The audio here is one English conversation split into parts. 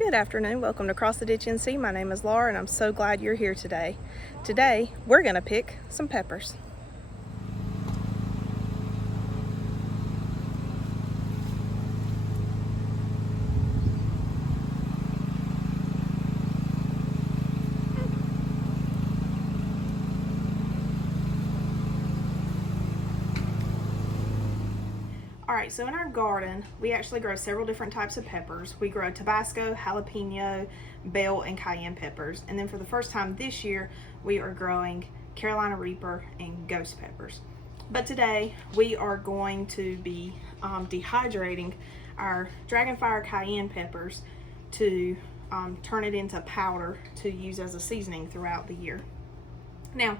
Good afternoon. Welcome to Cross the Ditch NC. My name is Laura and I'm so glad you're here today. Today we're going to pick some peppers. Alright, so in our garden, we actually grow several different types of peppers. We grow Tabasco, jalapeno, bell, and cayenne peppers. And then for the first time this year, we are growing Carolina Reaper and ghost peppers. But today, we are going to be dehydrating our Dragonfire cayenne peppers to turn it into powder to use as a seasoning throughout the year. Now,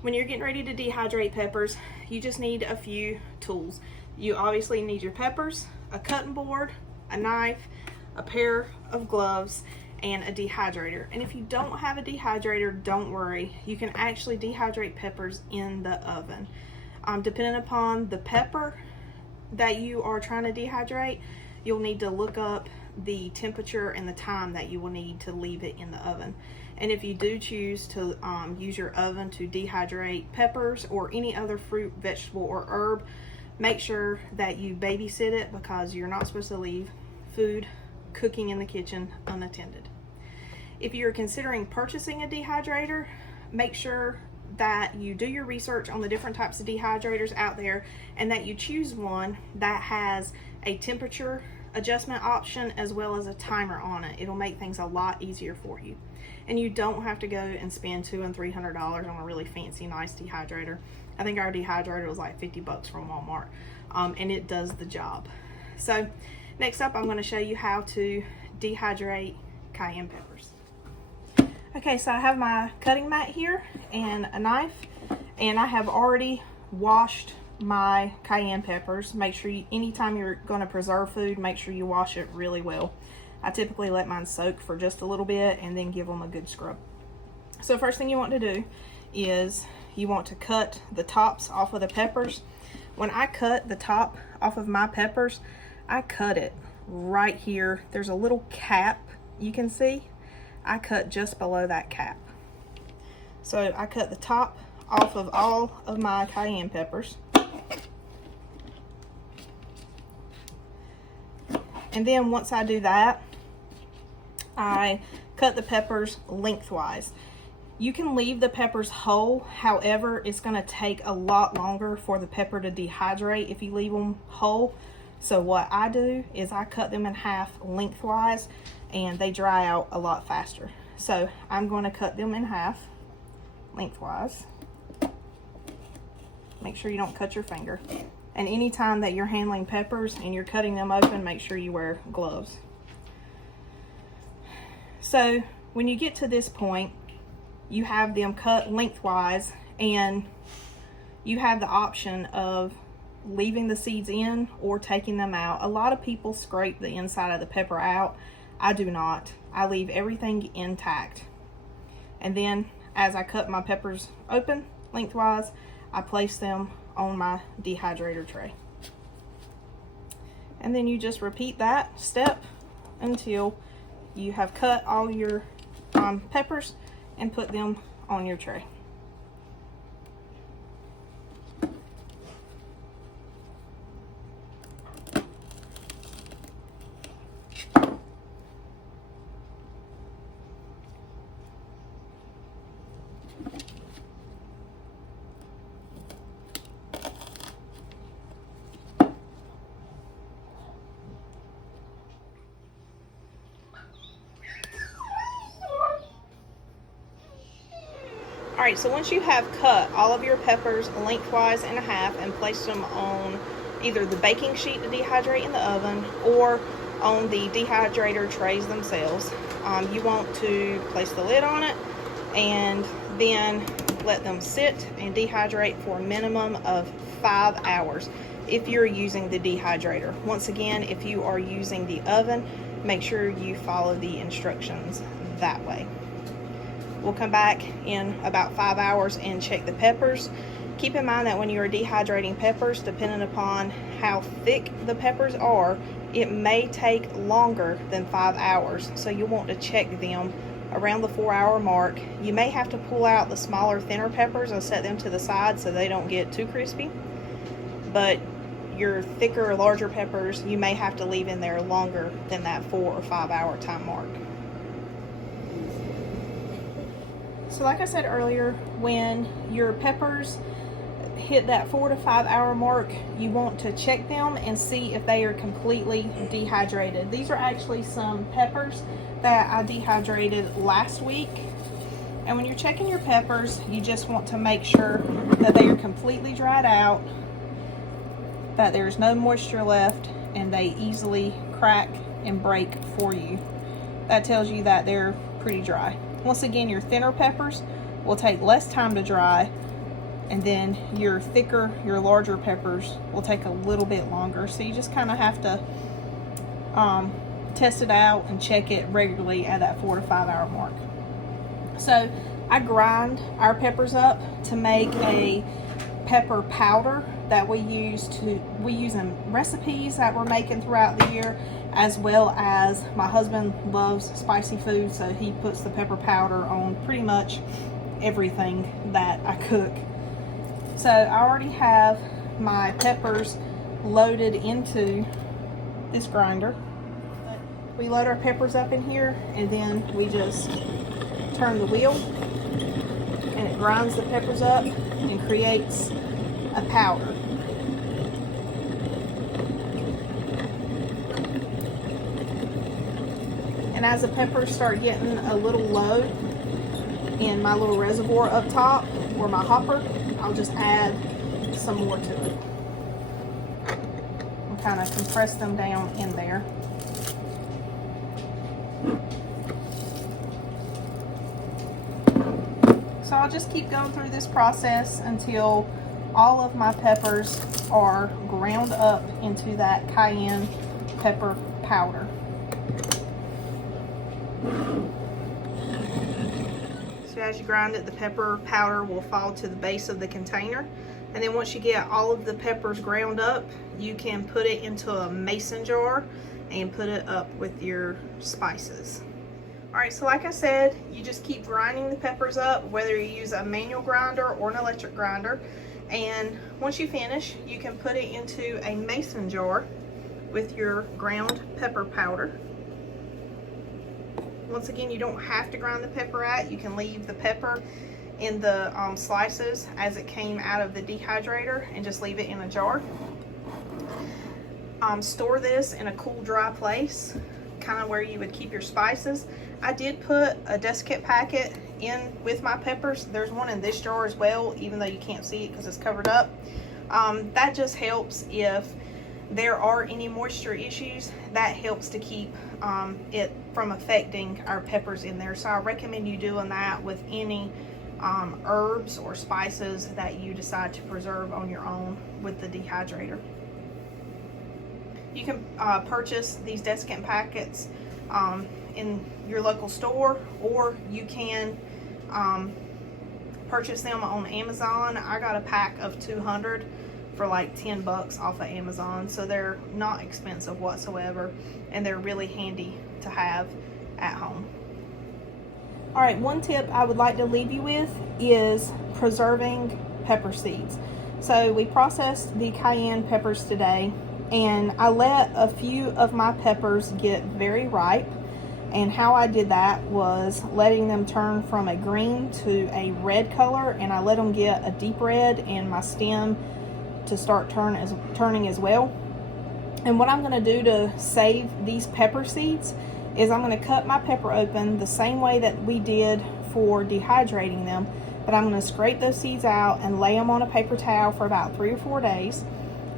when you're getting ready to dehydrate peppers, you just need a few tools. You obviously need your peppers, a cutting board, a knife, a pair of gloves, and a dehydrator. And if you don't have a dehydrator, don't worry. You can actually dehydrate peppers in the oven. Depending upon the pepper that you are trying to dehydrate, you'll need to look up the temperature and the time that you will need to leave it in the oven. And if you do choose to use your oven to dehydrate peppers or any other fruit, vegetable, or herb, make sure that you babysit it because you're not supposed to leave food cooking in the kitchen unattended. If you're considering purchasing a dehydrator, make sure that you do your research on the different types of dehydrators out there and that you choose one that has a temperature adjustment option as well as a timer on it. It'll make things a lot easier for you. And you don't have to go and spend $200 and $300 on a really fancy, nice dehydrator. I think our dehydrator was like 50 bucks from Walmart, and it does the job. So next up, I'm going to show you how to dehydrate cayenne peppers. Okay, so I have my cutting mat here and a knife, and I have already washed my cayenne peppers. Make sure anytime you're going to preserve food, make sure you wash it really well. I typically let mine soak for just a little bit and then give them a good scrub. So first thing you want to do is you want to cut the tops off of the peppers. When I cut the top off of my peppers, I cut it right here. There's a little cap you can see. I cut just below that cap. So I cut the top off of all of my cayenne peppers. And then once I do that, I cut the peppers lengthwise. You can leave the peppers whole, however, it's going to take a lot longer for the pepper to dehydrate if you leave them whole. So what I do is I cut them in half lengthwise and they dry out a lot faster. So I'm going to cut them in half lengthwise. Make sure you don't cut your finger. And anytime that you're handling peppers and you're cutting them open, make sure you wear gloves. So when you get to this point, you have them cut lengthwise and you have the option of leaving the seeds in or taking them out. A lot of people scrape the inside of the pepper out. I do not. I leave everything intact. And then as I cut my peppers open lengthwise, I place them on my dehydrator tray. And then you just repeat that step until you have cut all your peppers and put them on your tray. Alright, so once you have cut all of your peppers lengthwise in half and placed them on either the baking sheet to dehydrate in the oven or on the dehydrator trays themselves, you want to place the lid on it and then let them sit and dehydrate for a minimum of 5 hours if you're using the dehydrator. Once again, if you are using the oven, make sure you follow the instructions that way. We'll come back in about 5 hours and check the peppers. Keep in mind that when you are dehydrating peppers, depending upon how thick the peppers are, it may take longer than 5 hours, so you want to check them around the 4-hour mark. You may have to pull out the smaller, thinner peppers and set them to the side so they don't get too crispy, but your thicker, larger peppers, you may have to leave in there longer than that 4 or 5 hour time mark. So like I said earlier, when your peppers hit that 4 to 5 hour mark, you want to check them and see if they are completely dehydrated. These are actually some peppers that I dehydrated last week. And when you're checking your peppers, you just want to make sure that they are completely dried out, that there's no moisture left, and they easily crack and break for you. That tells you that they're pretty dry. Once again, your thinner peppers will take less time to dry, and then your thicker, your larger peppers will take a little bit longer. So you just kind of have to test it out and check it regularly at that 4 to 5 hour mark. So I grind our peppers up to make a pepper powder that we use in recipes that we're making throughout the year, as well as my husband loves spicy food, so he puts the pepper powder on pretty much everything that I cook. So I already have my peppers loaded into this grinder. We load our peppers up in here, and then we just turn the wheel and it grinds the peppers up and creates a powder. And as the peppers start getting a little low in my little reservoir up top, or my hopper, I'll just add some more to it and kind of compress them down in there. So I'll just keep going through this process until all of my peppers are ground up into that cayenne pepper powder. So as you grind it, the pepper powder will fall to the base of the container. And then once you get all of the peppers ground up, you can put it into a mason jar and put it up with your spices. All right, so like I said, you just keep grinding the peppers up, whether you use a manual grinder or an electric grinder. And once you finish, you can put it into a mason jar with your ground pepper powder. Once again, you don't have to grind the pepper out. You can leave the pepper in the slices as it came out of the dehydrator and just leave it in a jar. Store this in a cool, dry place, kind of where you would keep your spices. I did put a desiccant packet in with my peppers. There's one in this jar as well, even though you can't see it because it's covered up. That just helps if there are any moisture issues. That helps to keep it from affecting our peppers in there. So I recommend you doing that with any herbs or spices that you decide to preserve on your own with the dehydrator. You can purchase these desiccant packets in your local store, or you can purchase them on Amazon. I got a pack of 200 for like 10 bucks off of Amazon, so they're not expensive whatsoever, and they're really handy to have at home. All right, one tip I would like to leave you with is preserving pepper seeds. So we processed the cayenne peppers today, and I let a few of my peppers get very ripe. And how I did that was letting them turn from a green to a red color, and I let them get a deep red and my stem to start turning as well. And what I'm going to do to save these pepper seeds is I'm going to cut my pepper open the same way that we did for dehydrating them, but I'm going to scrape those seeds out and lay them on a paper towel for about 3 or 4 days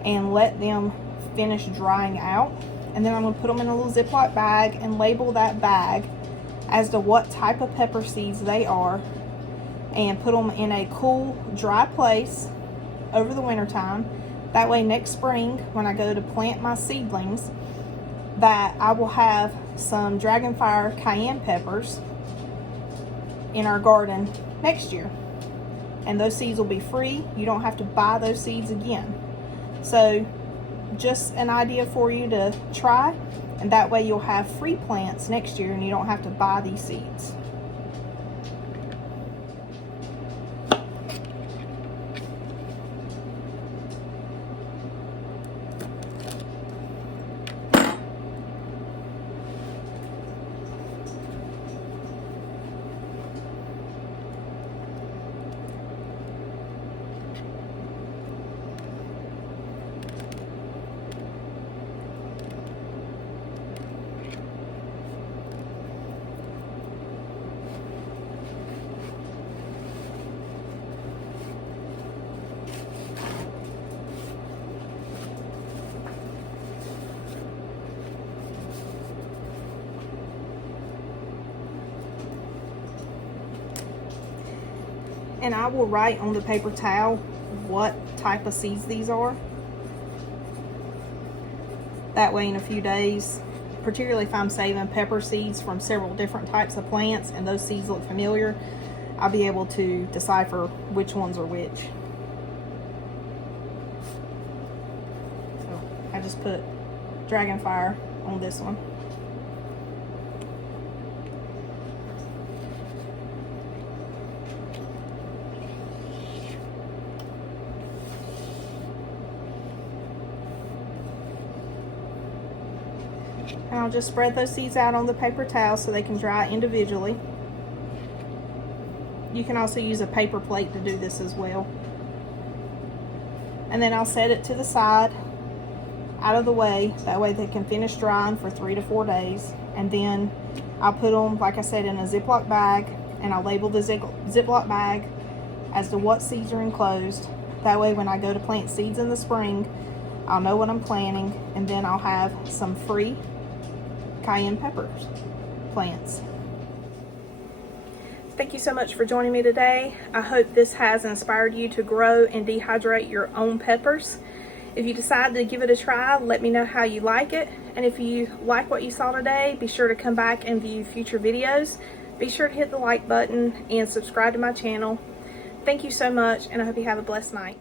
and let them finish drying out. And then I'm going to put them in a little Ziploc bag and label that bag as to what type of pepper seeds they are, and put them in a cool, dry place over the winter time. That way next spring, when I go to plant my seedlings, that I will have some Dragonfire cayenne peppers in our garden next year. And those seeds will be free. You don't have to buy those seeds again. So just an idea for you to try, and that way you'll have free plants next year and you don't have to buy these seeds. And I will write on the paper towel what type of seeds these are. That way in a few days, particularly if I'm saving pepper seeds from several different types of plants and those seeds look familiar, I'll be able to decipher which ones are which. So I just put Dragonfire on this one. And I'll just spread those seeds out on the paper towel so they can dry individually. You can also use a paper plate to do this as well. And then I'll set it to the side, out of the way, that way they can finish drying for 3 to 4 days. And then I'll put them, like I said, in a Ziploc bag, and I'll label the Ziploc bag as to what seeds are enclosed. That way when I go to plant seeds in the spring, I'll know what I'm planting, and then I'll have some free cayenne peppers plants. Thank you so much for joining me today. I hope this has inspired you to grow and dehydrate your own peppers. If you decide to give it a try, let me know how you like it. And if you like what you saw today, be sure to come back and view future videos. Be sure to hit the like button and subscribe to my channel. Thank you so much, and I hope you have a blessed night.